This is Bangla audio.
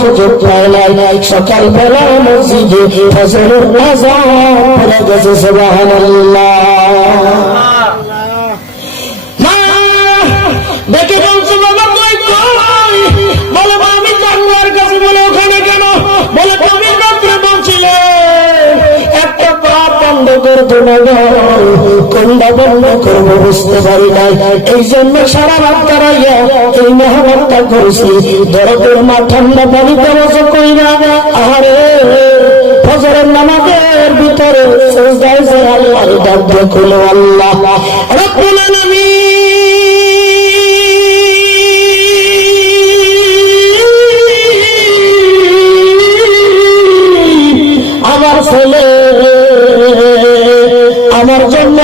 সুযোগ পায় নাই, সকালবেলা মসজিদে ফজরের আযান পড়ে গেছে। সুবহানাল্লাহ। দেখে বলছে বাবা তুই কই? বলে আমি জানলার কাছে। বলে ওখানে কেন? বলে তুমি রাত্রে বলছিলে একটা পাপ বন্ধ করে দেবো, কোনটা বন্ধ করবো বুঝতে পারি নাই, এই জন্য সারা রাত দাঁড়াইয়া এই মেহনতটা করেছি। দরদের মা ঠান্ডা পানিতে বসে কইরা আরে ফজরের নামাজের ভিতরে সিজদায় যে আল্লাহর ডাক দিয়ে খুলে আল্লাহ রাব্বুল আলামিন আমার ছেলে আমার জন্য